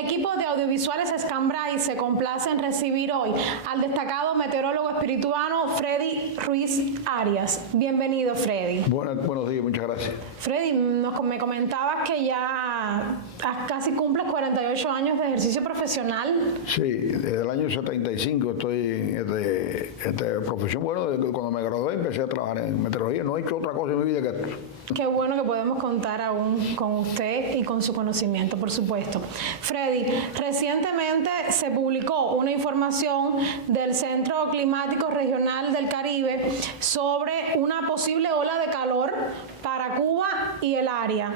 equipo de audiovisuales Escambray se complace en recibir hoy al destacado meteorólogo espirituano Freddy Ruiz Arias. Bienvenido, Freddy. Buenos días, muchas gracias. Freddy, me comentabas que ya casi cumples 48 años de ejercicio profesional. Sí, desde el año 75 estoy en esta profesión. Bueno, desde cuando me gradué empecé a trabajar en meteorología. No he hecho otra cosa en mi vida que esto. Qué bueno que podemos contar aún con usted y con su conocimiento, por supuesto. Freddy, recientemente se publicó una información del Centro Climático Regional del Caribe sobre una posible ola de calor para Cuba y el área.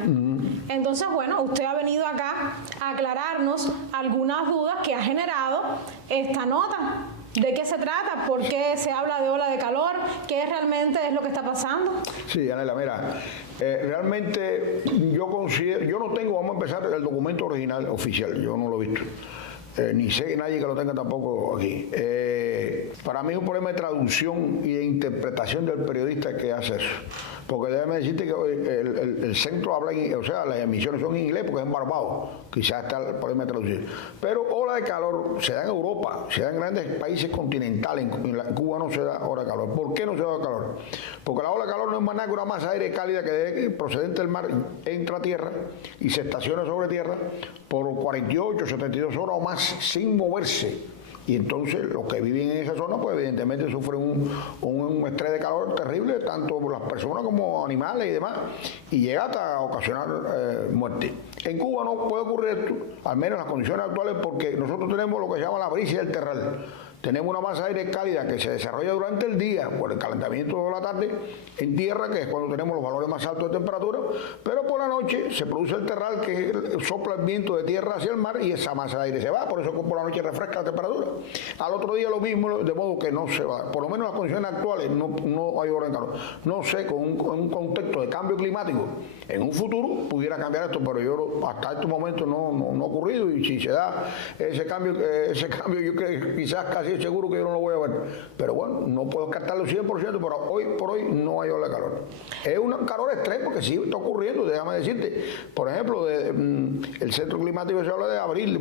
Entonces, bueno, usted ha venido acá a aclararnos algunas dudas que ha generado esta nota. ¿De qué se trata? ¿Por qué se habla de ola de calor? ¿Qué realmente es lo que está pasando? Sí, Anela, mira, realmente yo no tengo, vamos a empezar, el documento original oficial, yo no lo he visto. Ni sé nadie que lo tenga tampoco aquí. Para mí es un problema de traducción y de interpretación del periodista que hace eso. Porque déjame decirte que el centro habla, o sea, las emisiones son en inglés porque es en Barbados. Quizás está el problema de traducir. Pero ola de calor se da en Europa, se da en grandes países continentales. En Cuba no se da ola de calor. ¿Por qué no se da calor? Porque la ola de calor no es más nada que una masa de aire cálida que procedente del mar entra a tierra y se estaciona sobre tierra por 48, 72 horas o más sin moverse. Y entonces los que viven en esa zona pues evidentemente sufren un estrés de calor terrible, tanto por las personas como animales y demás, y llega hasta ocasionar muerte. En Cuba no puede ocurrir esto, al menos en las condiciones actuales, porque nosotros tenemos lo que se llama la brisa del terral. Tenemos una masa de aire cálida que se desarrolla durante el día por el calentamiento de la tarde en tierra, que es cuando tenemos los valores más altos de temperatura, pero por la noche se produce el terral que sopla el viento de tierra hacia el mar y esa masa de aire se va, por eso por la noche refresca la temperatura. Al otro día lo mismo, de modo que no se va. Por lo menos en las condiciones actuales no hay hora de calor. No sé, con un contexto de cambio climático, en un futuro pudiera cambiar esto, pero yo hasta este momento no ha ocurrido, y si se da ese cambio yo creo que quizás casi seguro que yo no lo voy a ver, pero bueno, no puedo descartarlo 100%, pero hoy por hoy no hay ola de calor. Es un calor extremo que sí está ocurriendo, déjame decirte. Por ejemplo, el centro climático se habla de abril,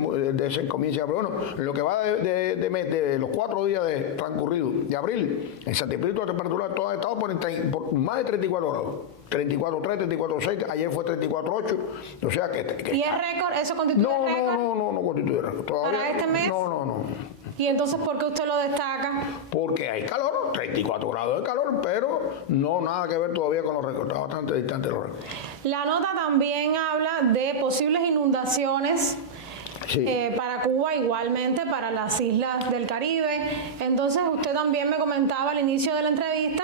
se comienza abril. Bueno, lo que va de los 4 días transcurridos de abril, en Santo Espíritu la temperatura todo ha estado por más de 34 grados. 34.3, 34.6, ayer fue 34.8, o sea que... ¿Y es récord? ¿Eso constituye récord? No constituye récord. Todavía, ¿para este mes? No. ¿Y entonces por qué usted lo destaca? Porque hay calor, 34 grados de calor, pero no nada que ver todavía con los récords, está bastante distante de los récords. La nota también habla de posibles inundaciones. Sí. Para Cuba, igualmente para las islas del Caribe. Entonces usted también me comentaba al inicio de la entrevista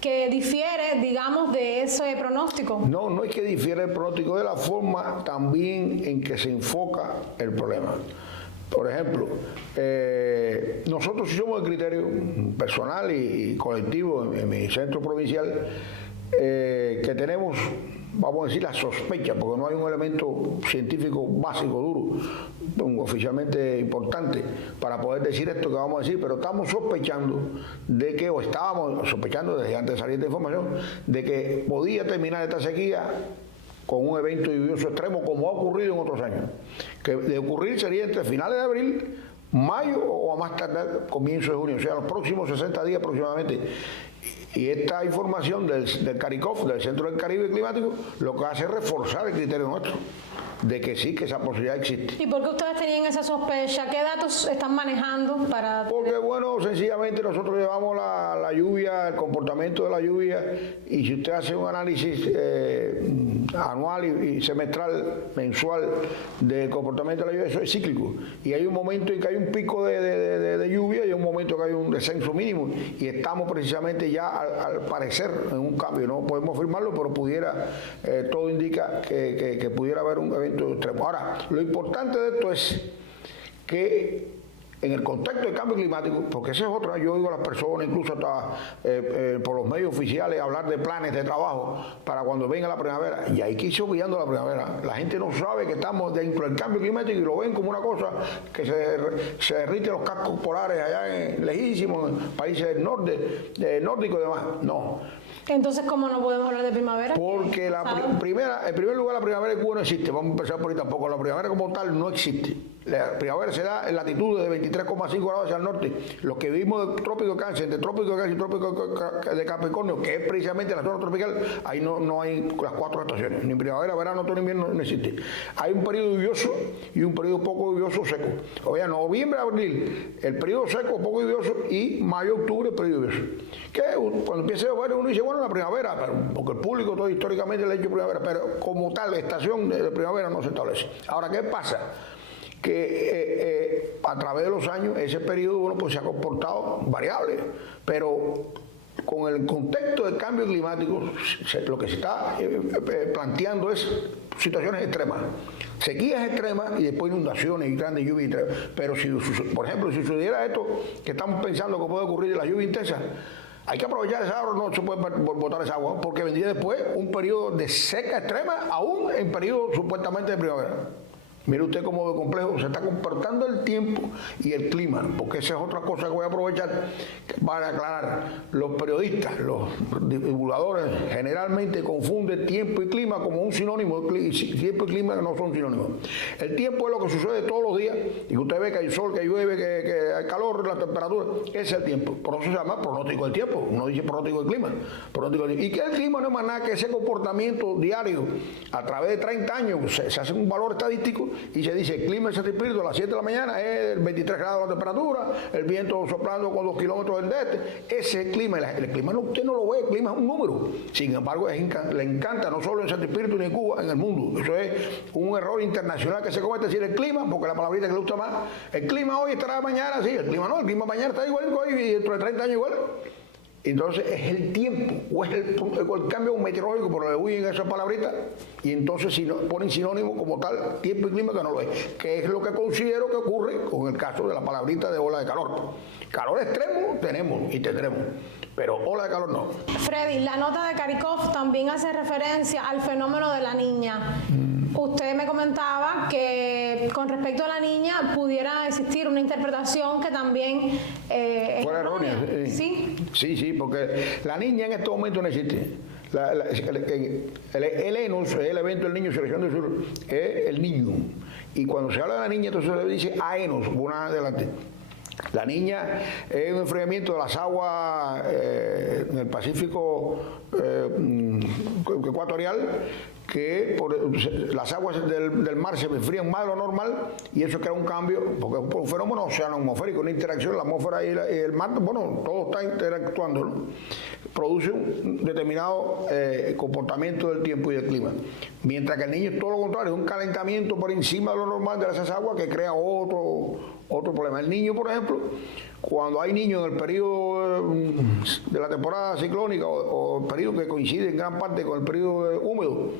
que difiere, digamos, de ese pronóstico. No es que difiere el pronóstico, de la forma también en que se enfoca el problema. Por ejemplo, nosotros somos el criterio personal y colectivo en mi centro provincial, que tenemos, vamos a decir, la sospecha, porque no hay un elemento científico básico, duro, oficialmente importante, para poder decir esto que vamos a decir, pero estamos sospechando de que, o estábamos sospechando desde antes de salir esta información, de que podía terminar esta sequía con un evento lluvioso extremo, como ha ocurrido en otros años. Que de ocurrir sería entre finales de abril, mayo o a más tardar comienzo de junio, o sea, los próximos 60 días aproximadamente. Y esta información del CARICOF, del Centro del Caribe Climático, lo que hace es reforzar el criterio nuestro de que sí, que esa posibilidad existe. ¿Y por qué ustedes tenían esa sospecha? ¿Qué datos están manejando para...? Porque, bueno, sencillamente nosotros llevamos la lluvia, el comportamiento de la lluvia, y si usted hace un análisis anual y semestral, mensual, del comportamiento de la lluvia, eso es cíclico. Y hay un momento en que hay un pico de lluvia y un momento en que hay un descenso mínimo. Y estamos precisamente ya, al parecer, en un cambio. No podemos afirmarlo, pero todo indica que pudiera haber un evento extremo. Ahora, lo importante de esto es que en el contexto del cambio climático, porque esa es otra, yo oigo a las personas, incluso hasta por los medios oficiales, hablar de planes de trabajo para cuando venga la primavera, y hay que irse guiando la primavera. La gente no sabe que estamos dentro del cambio climático y lo ven como una cosa que se derriten los cascos polares allá lejísimos, en países del norte, nórdicos y demás. No. Entonces, ¿cómo no podemos hablar de primavera? Porque en primer lugar, la primavera de Cuba no existe. Vamos a empezar por ahí tampoco. La primavera como tal no existe. La primavera se da en latitudes de 23,5 grados hacia el norte. Los que vivimos del trópico de Cáncer, entre trópico de Cáncer y trópico de Capricornio, que es precisamente la zona tropical, ahí no hay las 4 estaciones. Ni primavera, verano, otoño, invierno no existe. Hay un periodo lluvioso y un periodo poco lluvioso seco. O sea, noviembre, abril, el periodo seco, poco lluvioso, y mayo, octubre, el periodo lluvioso. Que cuando empieza a llover uno dice, bueno, la primavera, porque el público todo históricamente le ha dicho primavera, pero como tal, estación de primavera no se establece. Ahora, ¿qué pasa? Que a través de los años ese periodo pues se ha comportado variable, pero con el contexto del cambio climático lo que se está planteando es situaciones extremas, sequías extremas y después inundaciones y grandes lluvias. Pero si, por ejemplo, si sucediera esto que estamos pensando que puede ocurrir de la lluvia intensa, hay que aprovechar esa agua, no se puede botar esa agua, porque vendría después un periodo de seca extrema, aún en periodo supuestamente de primavera. Mire usted cómo de complejo se está comportando el tiempo y el clima, porque esa es otra cosa que voy a aprovechar para aclarar. Los periodistas, los divulgadores, generalmente confunden tiempo y clima como un sinónimo. Tiempo y clima no son sinónimos. El tiempo es lo que sucede todos los días, y usted ve que hay sol, que llueve, que hay calor, la temperatura. Ese es el tiempo. Por eso se llama pronóstico del tiempo. Uno dice pronóstico del clima. Y que el clima no es más nada que ese comportamiento diario a través de 30 años. Se hace un valor estadístico y se dice: el clima de Santo Espíritu a las 7 de la mañana es 23 grados la temperatura, el viento soplando con 2 kilómetros del este. Ese clima, el clima no, usted no lo ve, el clima es un número. Sin embargo, le encanta, no solo en Santo Espíritu ni en Cuba, en el mundo. Eso es un error internacional que se comete, decir el clima, porque la palabrita que le gusta más. El clima hoy estará mañana, sí, el clima no, el clima mañana está igual que hoy y dentro de 30 años igual. Entonces es el tiempo o es el cambio meteorológico, por lo que huyen esas palabritas, y entonces si no, ponen sinónimo como tal, tiempo y clima, que no lo es, que es lo que considero que ocurre con el caso de la palabrita de ola de calor. Calor extremo tenemos y tendremos, pero ola de calor no. Freddy, la nota de Karikov también hace referencia al fenómeno de la niña. Usted me comentaba que con respecto a la niña pudiera existir una interpretación que también fuera errónea. Sí, porque la niña en este momento no existe. El ENOS, el evento del niño Selección del Sur, es el niño. Y cuando se habla de la niña, entonces se le dice AENOS, una adelante. La niña es un enfriamiento de las aguas en el Pacífico ecuatorial, que las aguas del mar se enfrían más de lo normal, y eso crea un cambio, porque es un fenómeno oceano-atmosférico, una interacción, la atmósfera y el mar, bueno, todo está interactuando, ¿no? Produce un determinado comportamiento del tiempo y del clima. Mientras que el niño es todo lo contrario, es un calentamiento por encima de lo normal de esas aguas que crea otro problema. El niño, por ejemplo, cuando hay niños en el periodo de la temporada ciclónica o el periodo que coincide en gran parte con el periodo húmedo,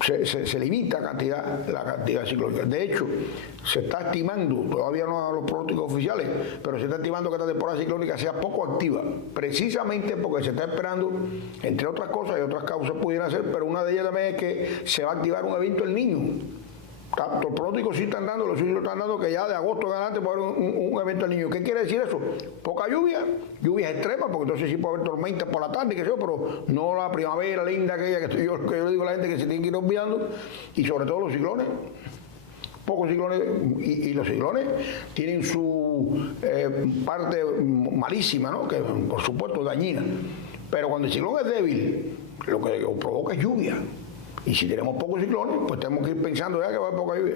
se limita la cantidad ciclónica. De hecho, se está estimando, todavía no a los pronósticos oficiales, pero se está estimando que esta temporada ciclónica sea poco activa, precisamente porque se está esperando, entre otras cosas y otras causas pudieran ser, pero una de ellas también es que se va a activar un evento El Niño. Los pronósticos sí están dando, los sitios están dando que ya de agosto en adelante puede haber un evento del niño. ¿Qué quiere decir eso? Poca lluvia, lluvias extremas, porque entonces sí puede haber tormentas por la tarde, qué sé yo, pero no la primavera linda aquella que yo digo a la gente que se tiene que ir olvidando, y sobre todo los ciclones. Pocos ciclones, y los ciclones tienen su parte malísima, ¿no? Que por supuesto es dañina, pero cuando el ciclón es débil, lo que provoca es lluvia. Y si tenemos pocos ciclones, pues tenemos que ir pensando ya que va a haber poca lluvia.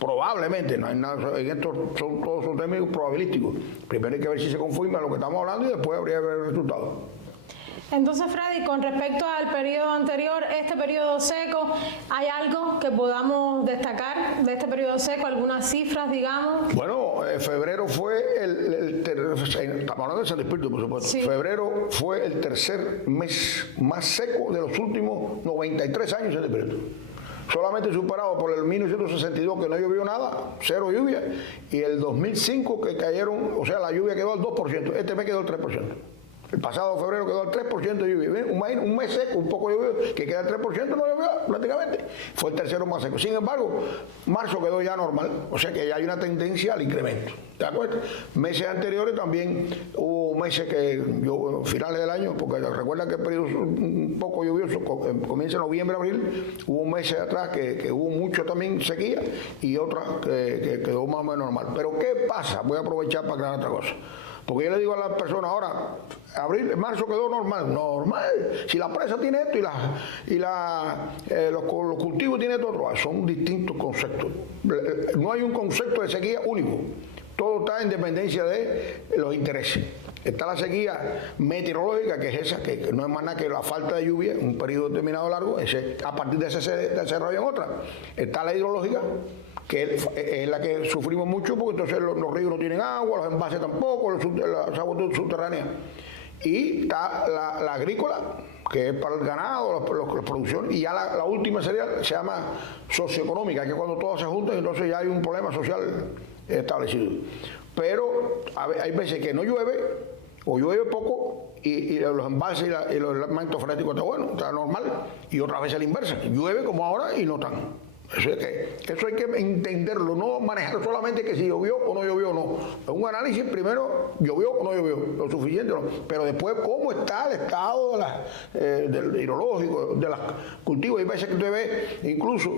Probablemente, no hay nada, en esto todos son términos probabilísticos. Primero hay que ver si se confirma lo que estamos hablando y después habría que ver el resultado. Entonces, Freddy, con respecto al periodo anterior, este periodo seco, ¿hay algo que podamos destacar de este periodo seco? ¿Algunas cifras, digamos? Bueno, febrero fue estamos hablando de Santo Espíritu, por supuesto. Sí. Febrero fue el tercer mes más seco de los últimos 93 años en Santo Espíritu. Solamente superado por el 1962, que no llovió nada, cero lluvia, y el 2005 que cayeron, o sea, la lluvia quedó al 2%, este mes quedó al 3%. El pasado febrero quedó al 3% de lluvia. Un mes seco, un poco lluvioso, que queda al 3%, no llovió prácticamente. Fue el tercero más seco. Sin embargo, marzo quedó ya normal, o sea que ya hay una tendencia al incremento. ¿De acuerdo? Meses anteriores también hubo meses que, finales del año, porque recuerda que el periodo un poco lluvioso comienza en noviembre, abril, hubo meses atrás que hubo mucho también sequía y otra que quedó más o menos normal. Pero ¿qué pasa? Voy a aprovechar para aclarar otra cosa. Porque yo le digo a las personas ahora, marzo quedó normal. Normal. Si la presa tiene esto los cultivos tienen esto otro, son distintos conceptos. No hay un concepto de sequía único. Todo está en dependencia de los intereses. Está la sequía meteorológica, que es esa, que no es más nada que la falta de lluvia en un periodo determinado largo, a partir de ese se desarrollan otras. Está la hidrológica, que es la que sufrimos mucho, porque entonces los ríos no tienen agua, los envases tampoco, las aguas subterráneas. Y está la agrícola, que es para el ganado, la producción, y ya la última se llama socioeconómica, que es cuando todas se juntan y entonces ya hay un problema social establecido. Pero hay veces que no llueve, o llueve poco, y los embalses y los mantos freáticos está bueno, está normal, y otras veces la inversa, llueve como ahora y no tan. Eso hay que entenderlo, no manejar solamente que si llovió o no llovió, no. Es un análisis, primero, llovió o no llovió, lo suficiente, no. Pero después, cómo está el estado del hidrológico, de los cultivos. Hay veces que usted ve incluso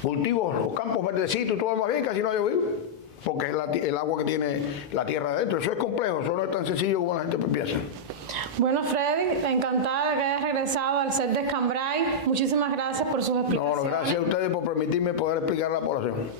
cultivos, los campos verdecitos y todo más bien, casi no ha llovido, porque es el agua que tiene la tierra adentro. Eso es complejo, eso no es tan sencillo como la gente piensa. Bueno, Freddy, encantada de que hayas regresado al set de Escambray. Muchísimas gracias por sus explicaciones. No, gracias a ustedes por permitirme poder explicar a la población.